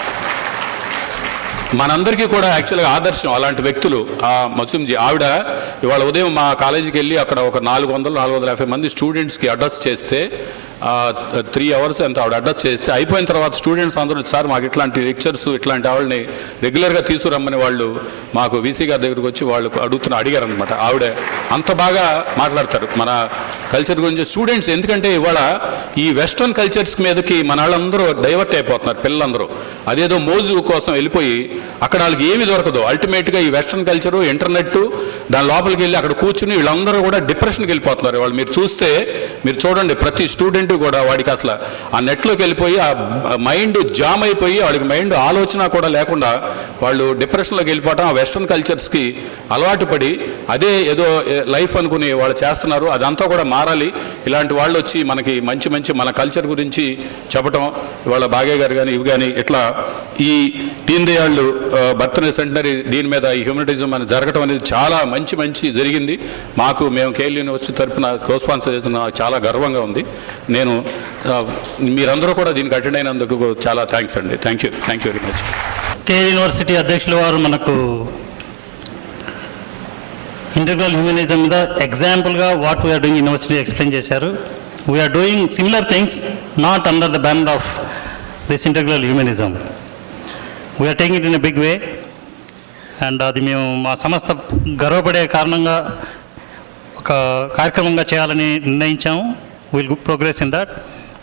మనందరికీ కూడా యాక్చువల్గా ఆదర్శం అలాంటి వ్యక్తులు. మసూమ్జీ ఆవిడ ఇవాళ ఉదయం మా కాలేజీకి వెళ్ళి అక్కడ ఒక 400-450 మంది స్టూడెంట్స్కి అడ్రస్ చేస్తే 3 hours అంత ఆవిడ అడ్రస్ చేస్తే అయిపోయిన తర్వాత స్టూడెంట్స్ అందరూ సార్ మాకు ఇట్లాంటి లెక్చర్స్ ఇట్లాంటి వాళ్ళని రెగ్యులర్గా తీసుకురమ్మని వాళ్ళు మాకు వీసీ గారి దగ్గరికి వచ్చి వాళ్ళు అడిగారనమాట. ఆవిడ అంత బాగా మాట్లాడతారు మన కల్చర్ గురించి స్టూడెంట్స్. ఎందుకంటే ఇవాళ ఈ వెస్ట్రన్ కల్చర్స్ మీదకి మన వాళ్ళందరూ డైవర్ట్ అయిపోతున్నారు, పిల్లలందరూ అదేదో మోజు కోసం వెళ్ళిపోయి అక్కడ వాళ్ళకి ఏమి దొరకదు. అల్టిమేట్గా ఈ వెస్ట్రన్ కల్చరు, ఇంటర్నెట్, దాని లోపలికి వెళ్ళి అక్కడ కూర్చుని వీళ్ళందరూ కూడా డిప్రెషన్కి వెళ్ళిపోతున్నారు. వాళ్ళు మీరు చూడండి ప్రతి స్టూడెంట్ కూడా వాడికి అసలు ఆ నెట్లోకి వెళ్ళిపోయి ఆ మైండ్ జామ్ అయిపోయి వాడికి మైండ్ ఆలోచన కూడా లేకుండా వాళ్ళు డిప్రెషన్లోకి వెళ్ళిపోవడం, ఆ వెస్ట్రన్ కల్చర్స్కి అలవాటు పడి అదే ఏదో లైఫ్ అనుకుని వాళ్ళు చేస్తున్నారు. అదంతా కూడా మారాలి. ఇలాంటి వాళ్ళు వచ్చి మనకి మంచి మన కల్చర్ గురించి చెప్పటం, ఇవాళ భాగ్య గారు కానీ ఇవి కానీ ఇట్లా ఈ దీన్ దయాళ్ బర్త్డే సెంటనరీ దీని మీద ఈ హ్యూమనిటిజం అని జరగటం అనేది చాలా మంచి జరిగింది. మేము కేఎల్ యూనివర్సిటీ తరఫున కోస్పాన్సర్ చేసిన చాలా గర్వంగా ఉంది. నేను మీరందరూ కూడా దీనికి అటెండ్ అయినందుకు చాలా థ్యాంక్స్ అండి. Thank you very much. KL university అధ్యక్షుల వారు మనకు ఇంటిగ్రల్ హ్యూమనిజం మీద ఎగ్జాంపుల్గా what we're doing university explain చేశారు. We're doing similar things not under the banner of this integral humanism. We're taking it in a big way and అది మేము మా సంస్థ గర్వపడే కారణంగా ఒక కార్యక్రమంగా చేయాలని నిర్ణయించాము. Will progress in that.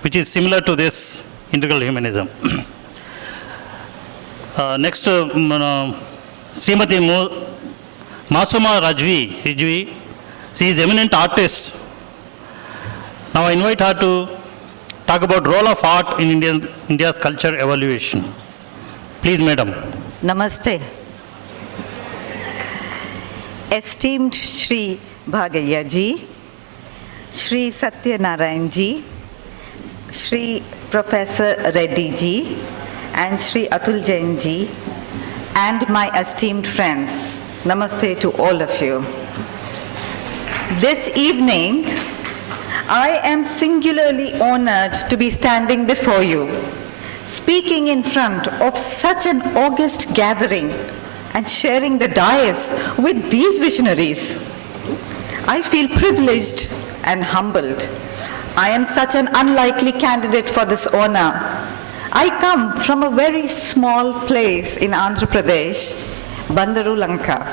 which is similar to this integral humanism. Next, Srimati Masuma Rijvi, she is eminent artist. Now I invite her to talk about role of art in India's culture evaluation. Please, madam. Namaste. Esteemed Shri Bhagaiya ji, Shri Satyanarayan ji, Shri Professor Reddy ji, and Shri Atul Jain ji, and my esteemed friends, namaste to all of you. This evening, I am singularly honored to be standing before you, speaking in front of such an august gathering and sharing the dais with these visionaries. I feel privileged and humbled. I am such an unlikely candidate for this honor. I come from a very small place in Andhra Pradesh, Bandaru Lanka.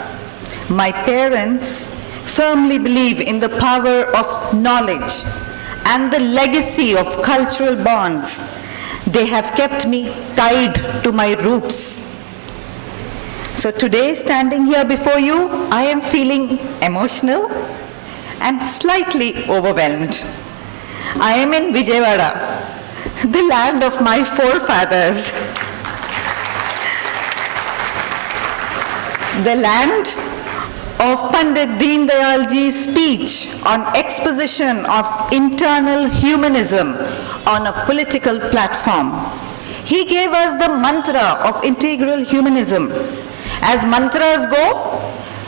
My parents firmly believe in the power of knowledge and the legacy of cultural bonds. They have kept me tied to my roots. So today, standing here before you, I am feeling emotional and slightly overwhelmed. I am in Vijayawada, the land of my forefathers, the land of Pandit Deen Dayal ji's speech on exposition of internal humanism on a political platform. He gave us the mantra of integral humanism. As mantras go,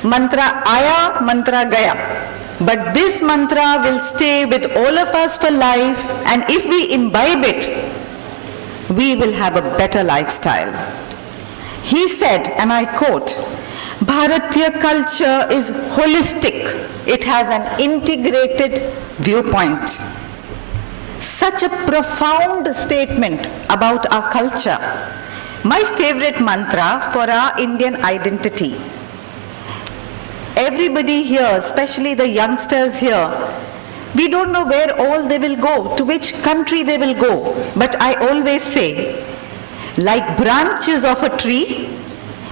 mantra aya, mantra gaya. But this mantra will stay with all of us for life, and if we imbibe it, we will have a better lifestyle. He said, and I quote, Bharatiya culture is holistic. It has an integrated viewpoint. Such a profound statement about our culture. My favorite mantra for our Indian identity. Everybody here, especially the youngsters here, we don't know where all they will go, to which country they will go. But I always say, like branches of a tree,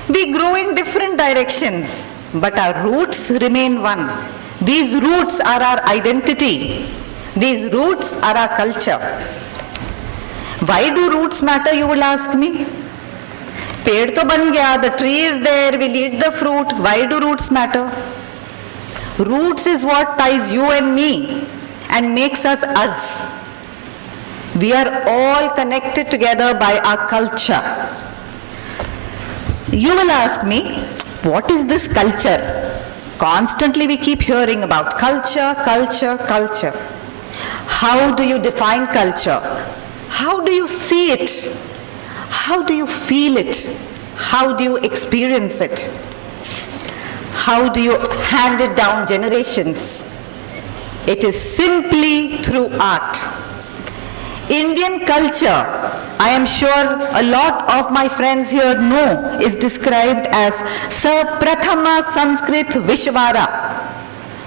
we grow in different directions, but our roots remain one. These roots are our identity. These roots are our culture. Why do roots matter, you will ask me? Ped to ban gaya, the tree is there, we'll eat the fruit. Why do roots matter? Roots is what ties you and me and makes us us. We are all connected together by our culture. You will ask me, what is this culture? Constantly we keep hearing about culture, culture, culture. How do you define culture? How do you see it? How do you feel it? How do you experience it? How do you hand it down generations? It is simply through art. Indian culture, I am sure a lot of my friends here know, is described as Saprathama Sanskrit Vishvara.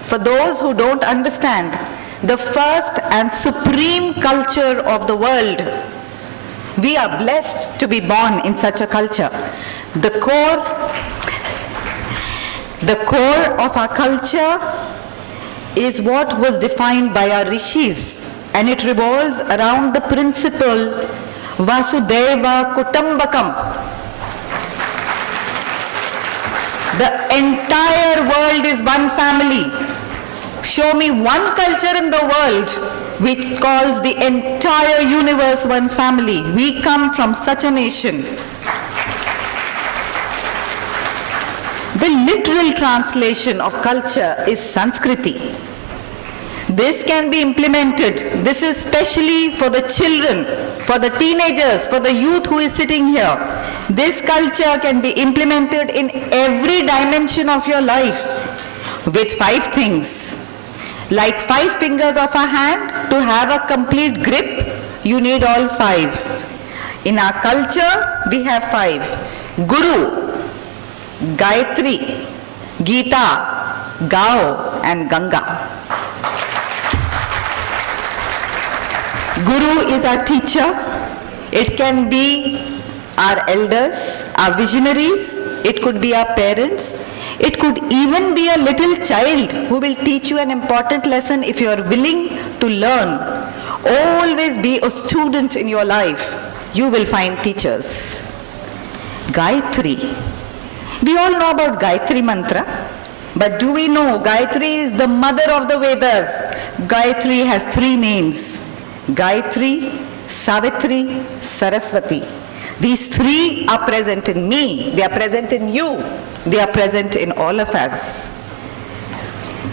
For those who don't understand, the first and supreme culture of the world. We are blessed to be born in such a culture. The core of our culture is what was defined by our rishis, and it revolves around the principle Vasudeva Kutumbakam. The entire world is one family. Show me one culture in the world which calls the entire universe one family. We come from such a nation. The literal translation of culture is Sanskriti. This can be implemented. This is specially for the children, for the teenagers, for the youth who is sitting here. This culture can be implemented in every dimension of your life with 5 things. Like 5 fingers of a hand, to have a complete grip, you need all 5. In our culture, we have 5. Guru, Gayatri, Gita, Gao, and Ganga. Guru is our teacher. It can be our elders, our visionaries. It could be our parents. It could even be a little child who will teach you an important lesson if you are willing to learn. Always be a student in your life. You will find teachers. Gayatri. We all know about Gayatri mantra, but do we know Gayatri is the mother of the Vedas? Gayatri has 3 names: Gayatri, Savitri, Saraswati. These 3 are present in me, they are present in you, they are present in all of us.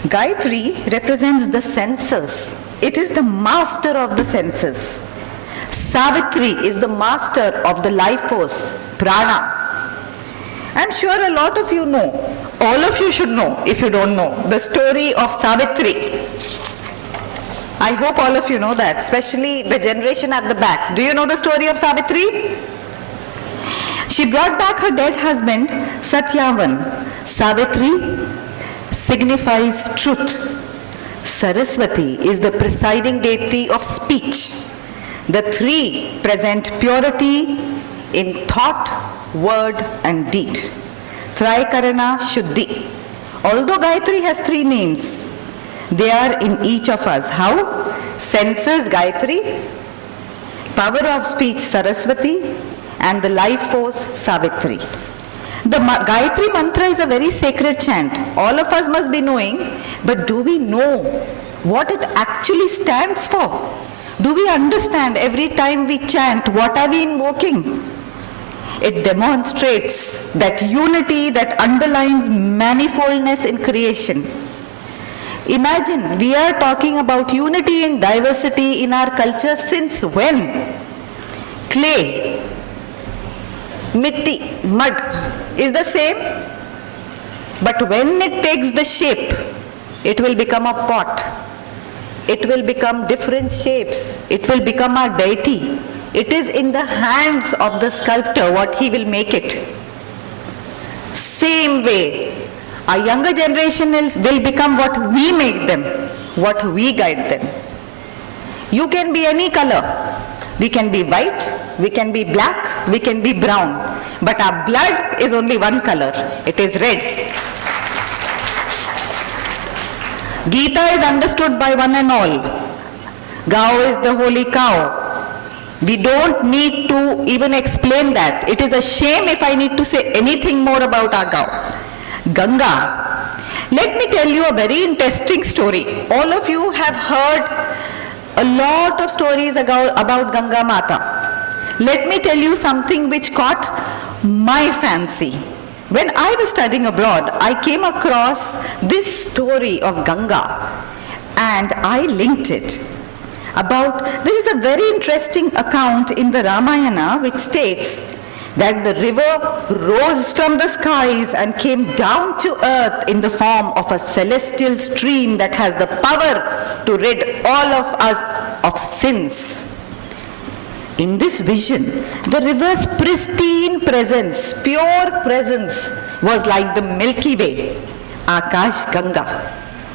Gayatri represents the senses. It is the master of the senses. Savitri is the master of the life force, prana. I'm sure a lot of you know, all of you should know if you don't know, the story of Savitri. I hope all of you know that, especially the generation at the back. Do you know the story of Savitri? She brought back her dead husband, Satyavan. Savitri signifies truth. Saraswati is the presiding deity of speech. The 3 present purity in thought, word and deed. Trikarana Shuddhi. Although Gayatri has 3 names, they are in each of us. How? Senses Gayatri, power of speech Saraswati, and the life force Savitri. The Gayatri mantra is a very sacred chant. All of us must be knowing, but do we know what it actually stands for? Do we understand every time we chant, what are we invoking? It demonstrates that unity that underlines manifoldness in creation. Imagine, we are talking about unity and diversity in our culture since when? Clay, mitti, mud is the same, but when it takes the shape, it will become a pot. It will become different shapes. It will become our deity. It is in the hands of the sculptor what he will make it. Same way, our younger generation will become what we make them, what we guide them. You can be any color. We can be white, we can be black, we can be brown. But our blood is only one color. It is red. Gita is understood by one and all. Gau is the holy cow. We don't need to even explain that. It is a shame if I need to say anything more about our cow. Ganga. Let me tell you a very interesting story. All of you have heard a lot of stories about Ganga Mata. Let me tell you something which caught my fancy. When I was studying abroad, I came across this story of Ganga and I linked it. There is a very interesting account in the Ramayana which states that the river rose from the skies and came down to earth in the form of a celestial stream that has the power to rid all of us of sins. In this vision, the river's pristine presence, pure presence, was like the Milky Way, Akash Ganga,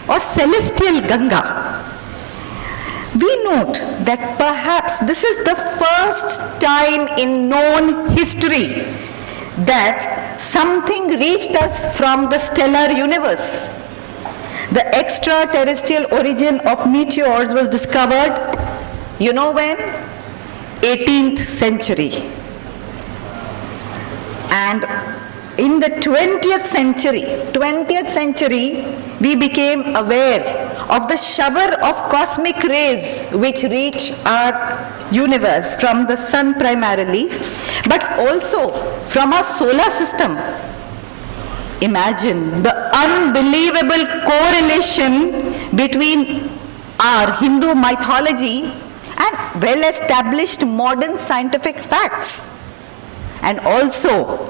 or celestial Ganga. We note that perhaps this is the first time in known history that something reached us from the stellar universe. The extraterrestrial origin of meteors was discovered, you know when? 18th century. And in the 20th century, we became aware of the shower of cosmic rays which reach our universe from the sun primarily, but also from our solar system. Imagine the unbelievable correlation between our Hindu mythology and well-established modern scientific facts. And also,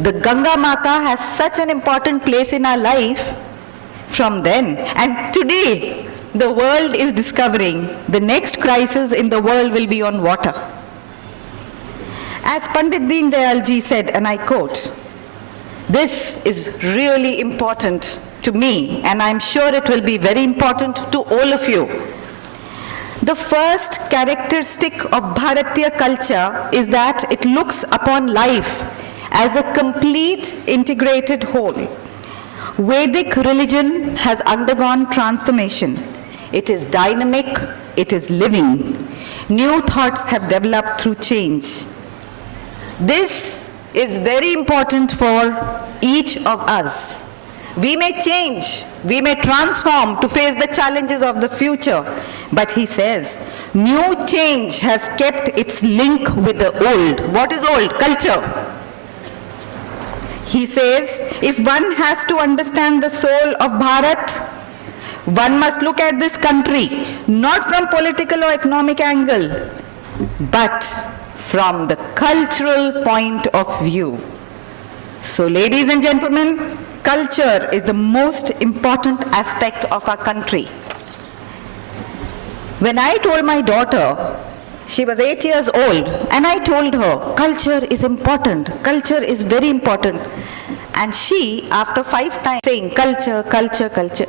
the Ganga Mata has such an important place in our life from then. And today, the world is discovering the next crisis in the world will be on water. As Pandit Deen Dayal ji said, and I quote, "This is really important to me, and I'm sure it will be very important to all of you. The first characteristic of Bharatiya culture is that it looks upon life as a complete integrated whole. Vedic religion has undergone transformation. It is dynamic, it is living. New thoughts have developed through change. This is very important for each of us. We may change, we may transform to face the challenges of the future, but he says, new change has kept its link with the old. What is old? Culture. He says, if one has to understand the soul of Bharat, one must look at this country not from political or economic angle, but from the cultural point of view. So, ladies and gentlemen, culture is the most important aspect of our country. When I told my daughter, she was 8 years old, and I told her, culture is important, culture is very important. And she, after 5 times saying, culture, culture, culture,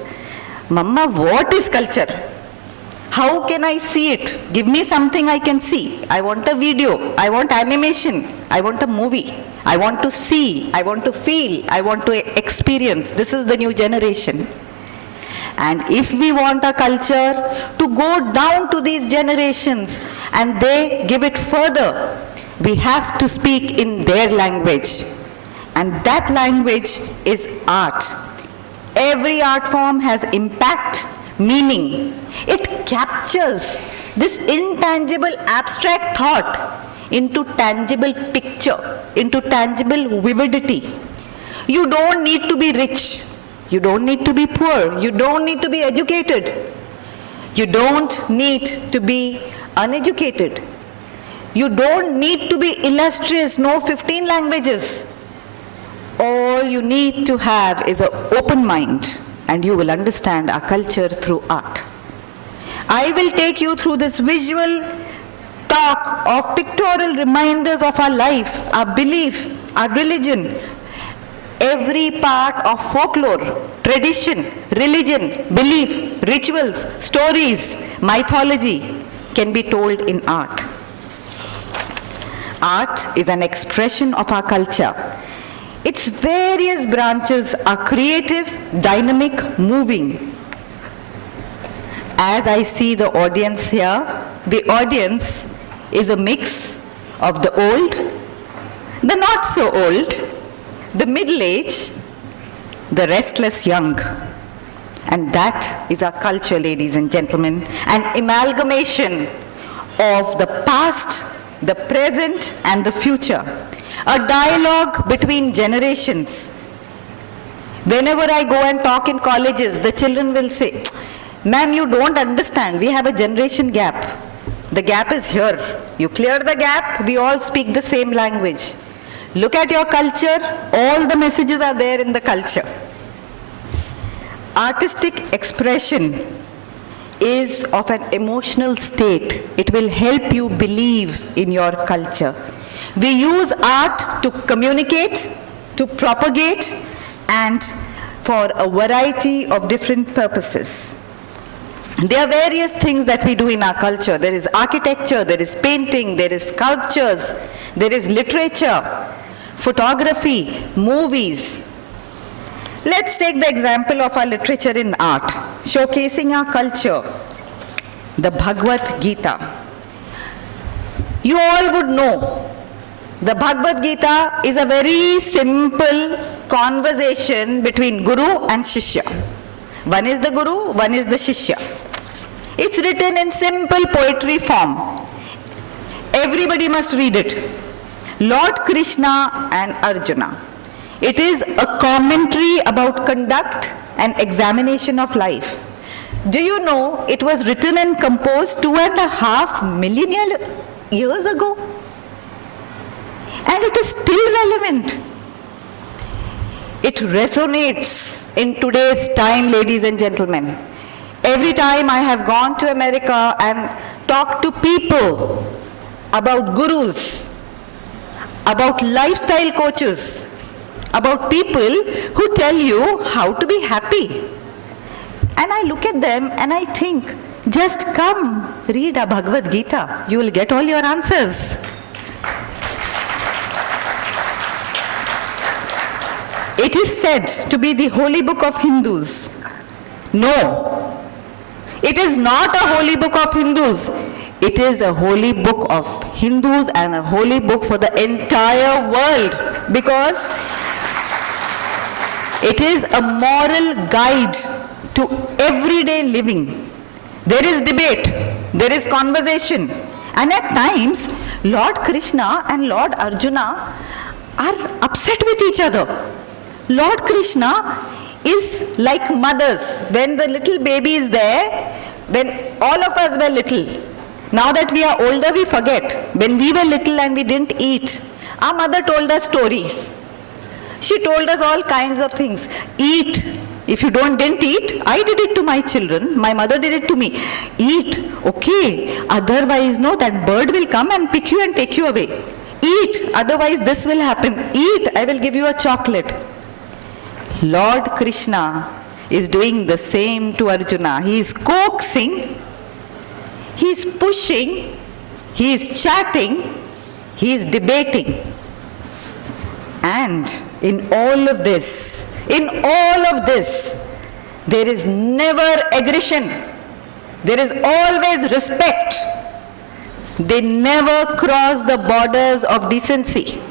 Mama, what is culture? How can I see it? Give me something I can see. I want a video, I want animation, I want a movie. I want to see, I want to feel, I want to experience. This is the new generation. And if we want our culture to go down to these generations and they give it further, we have to speak in their language. And that language is art. Every art form has impact, meaning. It captures this intangible abstract thought into tangible picture, into tangible vividity. You don't need to be rich. You don't need to be poor. You don't need to be educated. You don't need to be uneducated. You don't need to be illustrious, know 15 languages. All you need to have is an open mind, and you will understand our culture through art. I will take you through this visual talk of pictorial reminders of our life, our belief, our religion. Every part of folklore, tradition, religion, belief, rituals, stories, mythology can be told in art. Art is an expression of our culture. Its various branches are creative, dynamic, moving. As I see the audience here, the audience is a mix of the old, the not so old, the middle-aged, the restless young. And that is our culture, ladies and gentlemen, an amalgamation of the past, the present, and the future. A dialogue between generations. Whenever I go and talk in colleges, the children will say, ma'am, you don't understand, we have a generation gap. The gap is here. You clear the gap, we all speak the same language. Look at your culture, all the messages are there in the culture. Artistic expression is of an emotional state. It will help you believe in your culture. We use art to communicate, to propagate, and for a variety of different purposes. There are various things that we do in our culture. There is architecture, there is painting, there is sculptures, there is literature, photography, movies. Let's take the example of our literature in art, showcasing our culture, the Bhagavad Gita. You all would know the Bhagavad Gita is a very simple conversation between Guru and Shishya. One is the Guru, one is the Shishya. It's written in simple poetry form. Everybody must read it. Lord Krishna and Arjuna. It is a commentary about conduct and examination of life. Do you know it was written and composed 2.5 million years ago? And it is still relevant. It resonates in today's time, ladies and gentlemen. Every time I have gone to America and talked to people about gurus, about lifestyle coaches, about people who tell you how to be happy. And I look at them and I think, Just come, read our Bhagavad Gita. You will get all your answers. It is said to be the holy book of Hindus. No, it is not a holy book of Hindus. It is a holy book of Hindus and a holy book for the entire world, because it is a moral guide to everyday living. There is debate, there is conversation, and at times Lord Krishna and Lord Arjuna are upset with each other. Lord Krishna is like mothers. When the little baby is there, when all of us were little, now that we are older, we forget. When we were little and we didn't eat, our mother told us stories. She told us all kinds of things. Eat. If you didn't eat, I did it to my children. My mother did it to me. Eat. Okay. Otherwise, no, that bird will come and pick you and take you away. Eat. Otherwise, this will happen. Eat. I will give you a chocolate. Lord Krishna is doing the same to Arjuna. He is coaxing, he is pushing, he is chatting, he is debating. And in all of this, there is never aggression. There is always respect. They never cross the borders of decency.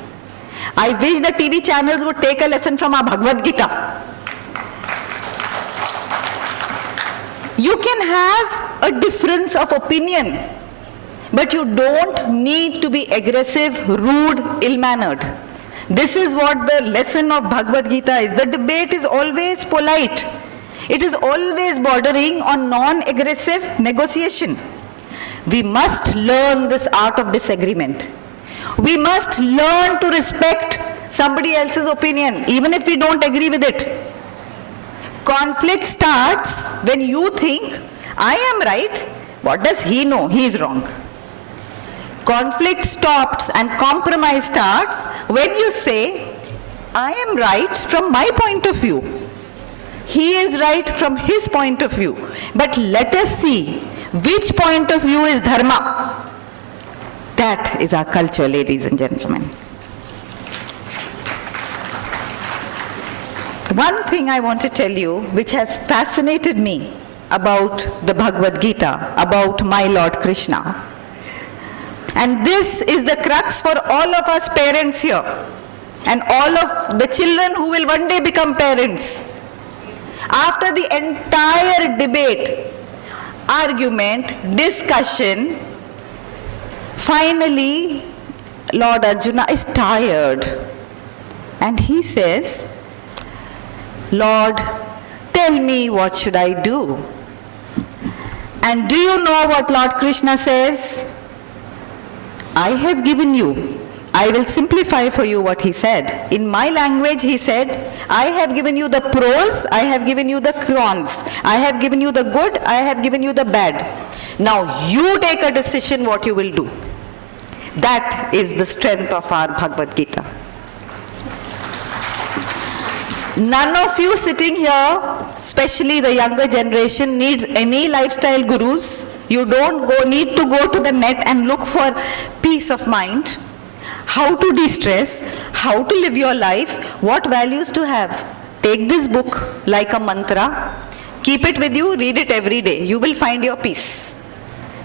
I wish the TV channels would take a lesson from our Bhagavad Gita. You can have a difference of opinion, but you don't need to be aggressive, rude, ill-mannered. This is what the lesson of Bhagavad Gita is. The debate is always polite. It is always bordering on non-aggressive negotiation. We must learn this art of disagreement. We must learn to respect somebody else's opinion, even if we don't agree with it. Conflict starts when you think, I am right, what does he know? He is wrong. Conflict stops and compromise starts when you say, I am right from my point of view. He is right from his point of view. But let us see which point of view is dharma. That is our culture, ladies and gentlemen. One thing I want to tell you, which has fascinated me about the Bhagavad Gita, about my Lord Krishna. And this is the crux for all of us parents here, and all of the children who will one day become parents. After the entire debate, argument, discussion, finally, Lord Arjuna is tired. And he says, Lord, tell me what should I do? And do you know what Lord Krishna says? I have given you. I will simplify for you what he said. In my language, he said, I have given you the pros, I have given you the cons. I have given you the good, I have given you the bad. Now you take a decision what you will do. That is the strength of our Bhagavad Gita. None of you sitting here, especially the younger generation, needs any lifestyle gurus. You don't need to go to the net and look for peace of mind, how to de-stress, how to live your life, what values to have. Take this book like a mantra, keep it with you, read it every day. You will find your peace.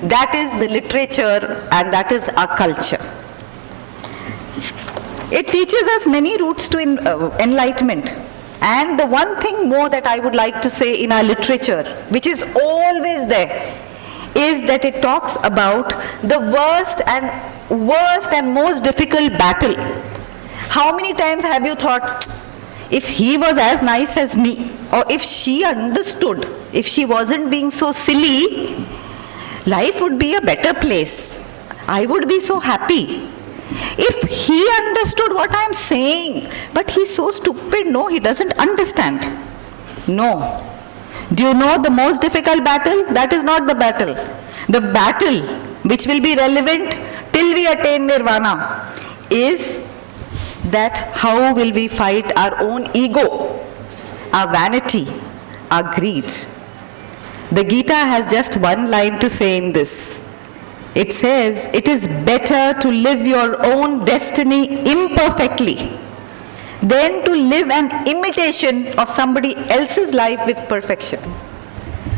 That is the literature and that is our culture. It teaches us many routes to enlightenment. And the one thing more that I would like to say in our literature, which is always there, is that it talks about the worst and most difficult battle. How many times have you thought, if he was as nice as me, or if she understood, if she wasn't being so silly, life would be a better place. I would be so happy. If he understood what I'm saying, but he's so stupid, no, he doesn't understand. No. Do you know the most difficult battle? That is not the battle. The battle which will be relevant till we attain nirvana is that how will we fight our own ego, our vanity, our greed. The Gita has just one line to say in this. It says, it is better to live your own destiny imperfectly than to live an imitation of somebody else's life with perfection.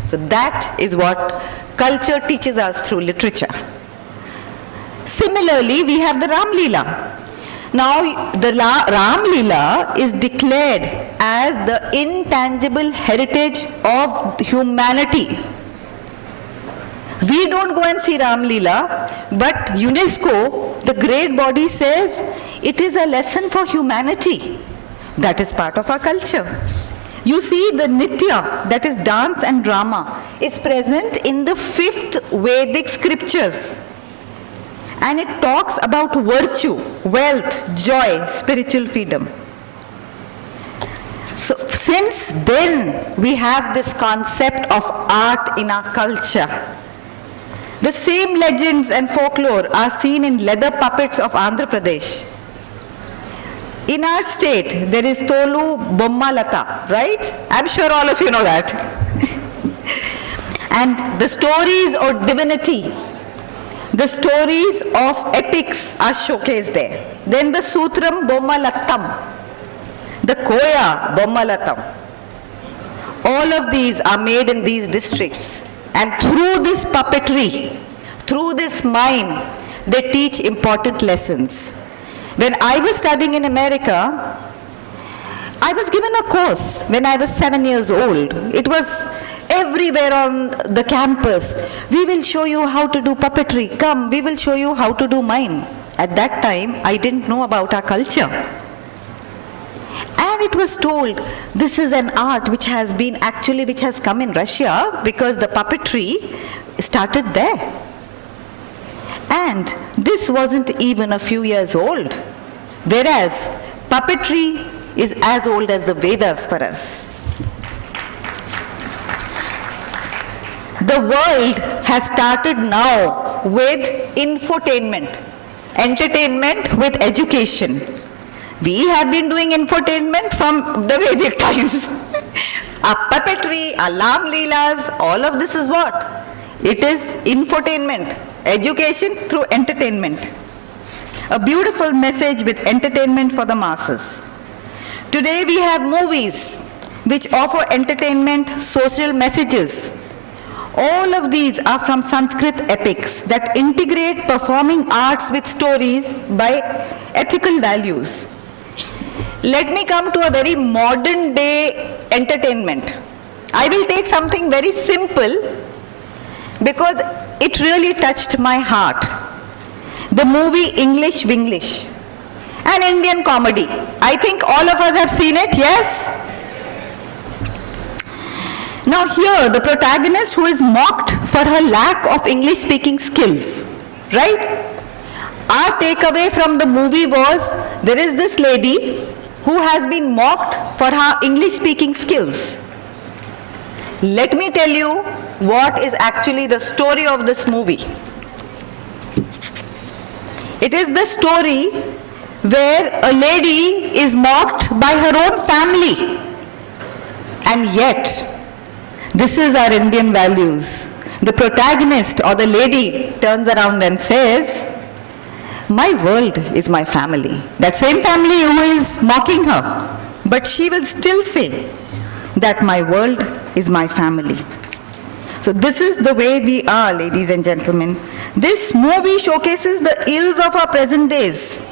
So that is what culture teaches us through literature. Similarly, we have the Ram Leela. Now, the Ram Leela is declared as the intangible heritage of humanity. We don't go and see Ram Leela, but UNESCO, the great body, says it is a lesson for humanity. That is part of our culture. You see, the Nitya, that is dance and drama, is present in the 5th Vedic scriptures. And it talks about virtue, wealth, joy, spiritual freedom. So since then, we have this concept of art in our culture. The same legends and folklore are seen in leather puppets of Andhra Pradesh. In our state, there is Tolu Bommalata, right? I'm sure all of you know that. And the stories of divinity, the stories of epics are showcased there. Then the Sutram Bommalattam, the Koya Bommalatam. All of these are made in these districts. And through this puppetry, through this mime, they teach important lessons. When I was studying in America, I was given a course when I was 7 years old. It was everywhere on the campus. We will show you how to do puppetry. Come, we will show you how to do mime. At that time, I didn't know about our culture. And it was told, this is an art which has come in Russia because the puppetry started there. And this wasn't even a few years old. Whereas puppetry is as old as the Vedas for us. The world has started now with infotainment, entertainment with education. We have been doing infotainment from the Vedic times. Our puppetry, our Ram Leelas, all of this is what? It is infotainment, education through entertainment. A beautiful message with entertainment for the masses. Today we have movies which offer entertainment, social messages. All of these are from Sanskrit epics that integrate performing arts with stories by ethical values. Let me come to a very modern day entertainment. I will take something very simple because it really touched my heart. The movie English Winglish, an Indian comedy. I think all of us have seen it, yes? Now here, the protagonist who is mocked for her lack of English speaking skills, right? Our takeaway from the movie was, there is this lady who has been mocked for her English speaking skills. Let me tell you what is actually the story of this movie. It is the story where a lady is mocked by her own family. And yet, this is our Indian values. The protagonist or the lady turns around and says, my world is my family. That same family who is mocking her. But she will still say that my world is my family. So this is the way we are, ladies and gentlemen. This movie showcases the ills of our present days.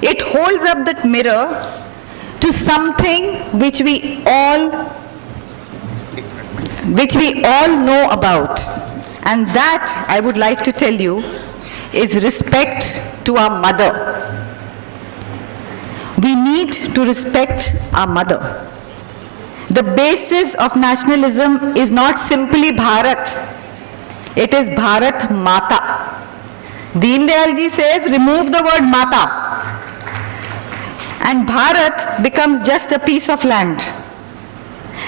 It holds up that mirror to something which we all know about. And that, I would like to tell you, is respect to our mother. We need to respect our mother. The basis of nationalism is not simply Bharat. It is Bharat Mata. Deen Dayal ji says, remove the word Mata. And Bharat becomes just a piece of land.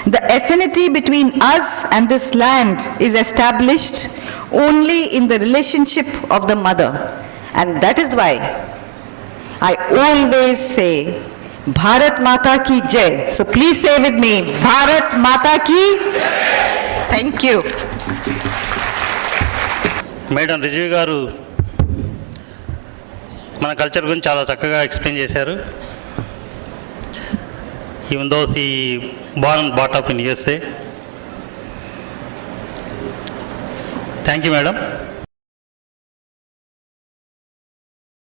The affinity between us and this land is established only in the relationship of the mother. And that is why I always say, Bharat Mata ki Jai. So please say with me, Bharat Mata ki Jai. Thank you. Madam Rizvi గారు మన culture గురించి చాలా చక్కగా explain చేశారు. Even though she born and brought up in USA. Thank you, madam.